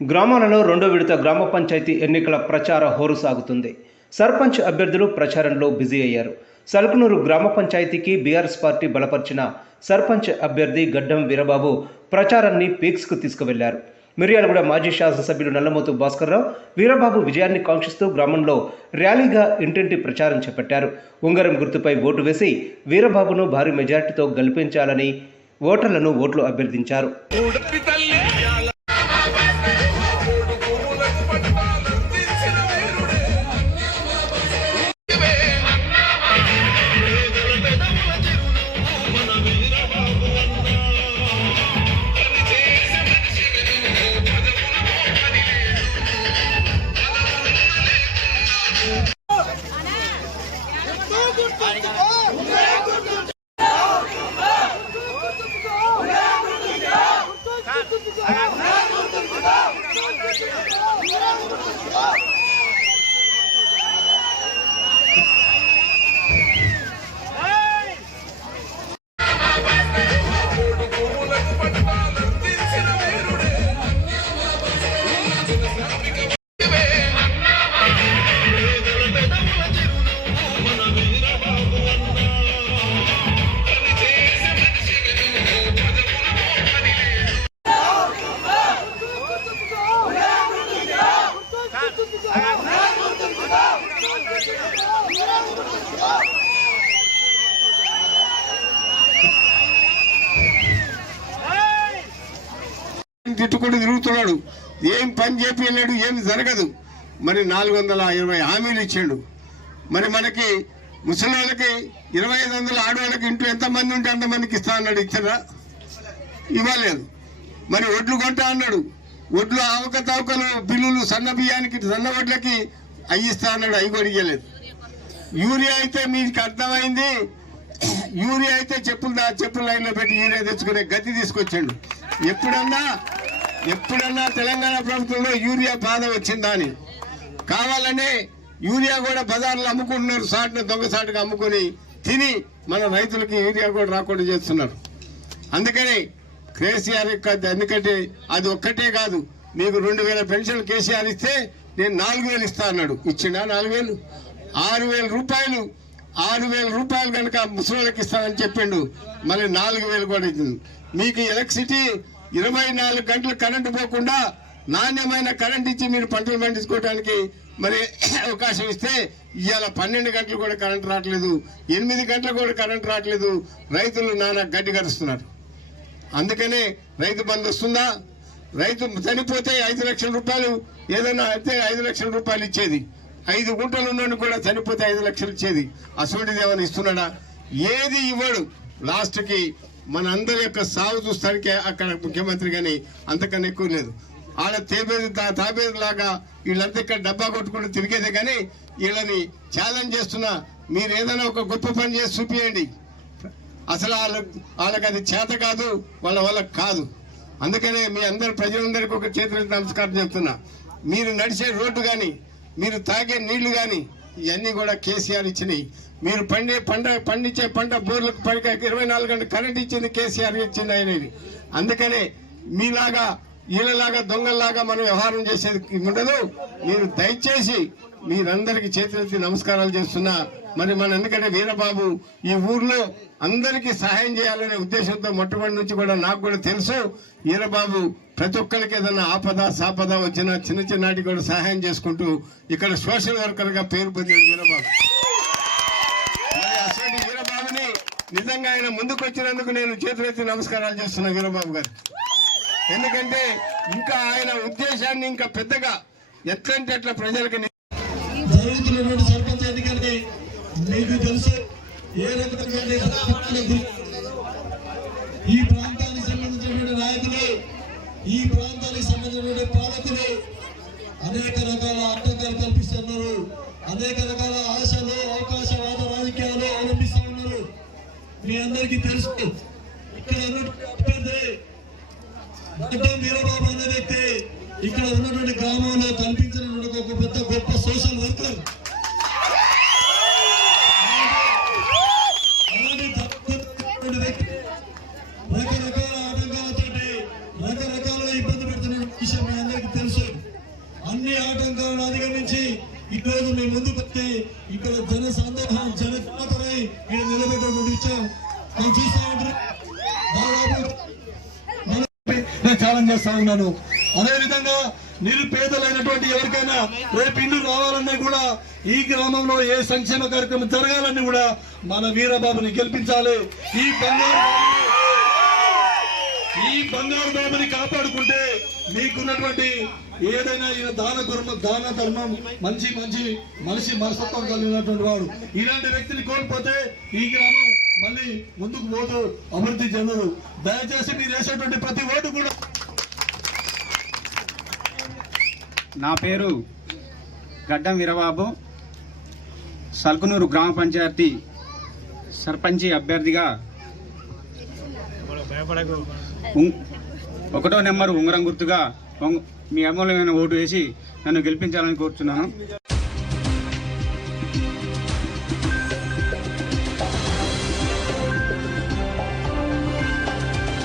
గ్రామాలలో రెండో విడత గ్రామ పంచాయతీ ఎన్నికల ప్రచార హోరు సాగుతుంది. సర్పంచ్ అభ్యర్థులు ప్రచారంలో బిజీ అయ్యారు. సల్కనూరు గ్రామ పంచాయతీకి బీఆర్ఎస్ పార్టీ బలపరిచిన సర్పంచ్ అభ్యర్థి గడ్డం వీరబాబు ప్రచారాన్ని పీక్స్కు తీసుకువెళ్లారు. మిర్యాలగూడ మాజీ శాసనసభ్యులు నల్లమోతు భాస్కర్రావు వీరబాబు విజయాన్ని కాంక్షిస్తూ గ్రామంలో ర్యాలీగా ఇంటింటి ప్రచారం చేపట్టారు. ఉంగరం గుర్తుపై ఓటు వేసి వీరబాబును భారీ మెజార్టీతో గెలిపించాలని ఓటర్లను ఓట్లు అభ్యర్థించారు. తిట్టుకుంటూ తిరుగుతున్నాడు. ఏం పని చేపియలేడు, ఏం జరగదు. మరి 420 హామీలు ఇచ్చాడు. మరి మనకి ముసలి వాళ్ళకి 2500 ఆడవాళ్ళకి ఇంట్లో ఎంతమంది ఉంటే అంతమందికి ఇస్తా అన్నాడు. ఇచ్చారా? ఇవ్వలేదు. మరి ఒడ్లు కొంటా అన్నాడు. ఒడ్లు అవకతవకలు బిల్లులు సన్న బియ్యానికి సన్న వడ్లకి అవి ఇస్తా అన్నాడు. అవి కూడా ఇవ్వలేదు. యూరియా అయితే మీకు అర్థమైంది. యూరియా అయితే చెప్పుల లైన్లో పెట్టి యూరియా తెచ్చుకునే గతి తీసుకొచ్చాడు. ఎప్పుడన్నా తెలంగాణ ప్రభుత్వంలో యూరియా బాధ వచ్చిందా అని కావాలనే యూరియా కూడా బజార్లో అమ్ముకుంటున్నారు. దొంగ సాటుగా అమ్ముకొని తిని మన రైతులకి యూరియా కూడా రాకుండా చేస్తున్నారు. అందుకని కేసీఆర్ ఎందుకంటే అది ఒక్కటే కాదు, మీకు 2000 పెన్షన్లు కేసీఆర్ ఇస్తే నేను 4000 ఇస్తా అన్నాడు. ఇచ్చిండా? 4000 6000 రూపాయలు 6000 రూపాయలు కనుక ముసలికి ఇస్తానని చెప్పిండు. మళ్ళీ 4000 కూడా ఇచ్చింది. మీకు ఎలక్ట్రిసిటీ 24 గంటలు కరెంటు పోకుండా నాణ్యమైన కరెంట్ ఇచ్చి మీరు పంటలు పండించుకోవడానికి మరి అవకాశం ఇస్తే ఇవాళ 12 గంటలు కూడా కరెంటు రావట్లేదు, 8 గంటలు కూడా కరెంటు రావట్లేదు. రైతులు నానా గడ్డి కరుస్తున్నారు. అందుకనే రైతు బంధు వస్తుందా? రైతు చనిపోతే 5 లక్షల రూపాయలు ఏదైనా అయితే 5 లక్షల రూపాయలు ఇచ్చేది. 5 గుంటలు ఉన్నోడికి కూడా చనిపోతే 5 లక్షలు ఇచ్చేది. అసలుంటిది ఏమైనా ఇస్తున్నాడా? ఏది ఇవ్వడు. లాస్ట్కి మన అందరి యొక్క సాగు చూస్తానికి అక్కడ ముఖ్యమంత్రి కానీ అంతకన్నా ఎక్కువ లేదు. ఆడ తాబేరు లాగా వీళ్ళంతా ఇక్కడ డబ్బా కొట్టుకుంటూ తిరిగేదే కానీ వీళ్ళని ఛాలెంజ్ చేస్తున్నా, మీరు ఏదైనా ఒక గొప్ప పని చేసి చూపియండి. అసలు వాళ్ళకి అది చేత కాదు, వాళ్ళకి కాదు. అందుకనే మీ అందరు ప్రజలందరికీ ఒక చేతులెత్తి నమస్కారం చెప్తున్నా. మీరు నడిచే రోడ్డు కానీ, మీరు తాగే నీళ్లు కానీ ఇవన్నీ కూడా కేసీఆర్ ఇచ్చినాయి. మీరు పండించే పంట బోర్లకు 24 గంటలు కరెంట్ ఇచ్చింది కేసీఆర్ ఇచ్చింది ఆయనది. అందుకనే మీలాగా వీళ్ళలాగా దొంగల్లాగా మనం వ్యవహారం చేసేది ఉండదు. మీరు దయచేసి మీరందరికీ చేతులెత్తి నమస్కారాలు చేస్తున్నా. మరి ఎందుకంటే వీరబాబు ఈ ఊర్లో అందరికీ సహాయం చేయాలనే ఉద్దేశంతో మొట్టమొదటి నుంచి కూడా నాకు కూడా తెలుసు. వీరబాబు ప్రతి ఒక్కరికి ఏదైనా సాపద వచ్చినా చిన్ననాటికి కూడా సహాయం చేసుకుంటూ ఇక్కడ సోషల్ వర్కర్గా పేరు పొందాడు వీరబాబు. అసలు వీరబాబుని నిజంగా ఆయన ముందుకు వచ్చినందుకు నేను చేతులెత్తి నమస్కారాలు చేస్తున్నా వీరబాబు గారు. ఎందుకంటే ఇంకా ఆయన ఉద్దేశాన్ని ఇంకా పెద్దగా ఎట్లంటే అట్లా ప్రజలకు జరుగుతున్నటువంటి సర్పంచ్ ఎన్నికల్ని మీకు తెలుసు. ఏ రకంగా ఈ ప్రాంతానికి సంబంధించినటువంటి నాయకులు, ఈ ప్రాంతానికి సంబంధించినటువంటి పాలకులు అనేక రకాల ఆటంకాలు కల్పిస్తున్నారు. అనేక రకాల ఆశలు, అవకాశవాద రాజకీయాలు అవలంబిస్తూ ఉన్నారు. మీ అందరికీ తెలుసు. ఇక్కడ వీరబాబు అనే వ్యక్తి ఇక్కడ ఉన్నటువంటి గ్రామంలో కల్పించినటువంటి ఒక పెద్ద గొప్ప సోషల్ వర్కర్. అలాంటి వ్యక్తి రకరకాల ఆటంకాలతో రకరకాలుగా ఇబ్బంది పెడుతున్న విషయం మీ అందరికీ తెలుసు. జనతరై ఇక్కడ నిలబెట్టేటువంటి ఇచ్చాం. మనం చూస్తా ఉంటారు దాదాపు నేను ఛాలెంజ్ చేస్తా ఉన్నాను. అదే విధంగా నిరుపేదలైనటువంటి ఎవరికైనా రేపు ఇల్లు రావాలన్నా కూడా ఈ గ్రామంలో ఏ సంక్షేమ కార్యక్రమం జరగాలని కూడా మన వీరబాబుని గెలిపించాలి. ఈ బంగారు బాబుని కాపాడుకుంటే మీకున్నటువంటి ఏదైనా దాన ధర్మం మంచి మనిషి మనస్తత్వం కలిగినటువంటి వాడు. ఇలాంటి వ్యక్తిని కోల్పోతే ఈ గ్రామం మళ్ళీ ముందుకు పోతూ అభివృద్ధి చెందదు. దయచేసి మీరు వేసేటువంటి ప్రతి ఓటు కూడా. నా పేరు గడ్డం వీరబాబు, సల్కునూరు గ్రామ పంచాయతీ సర్పంచి అభ్యర్థిగా 1వ నెంబరు ఉంగరం గుర్తుగా మీ అమూల్యమైన ఓటు వేసి నన్ను గెలిపించాలని కోరుతున్నాను.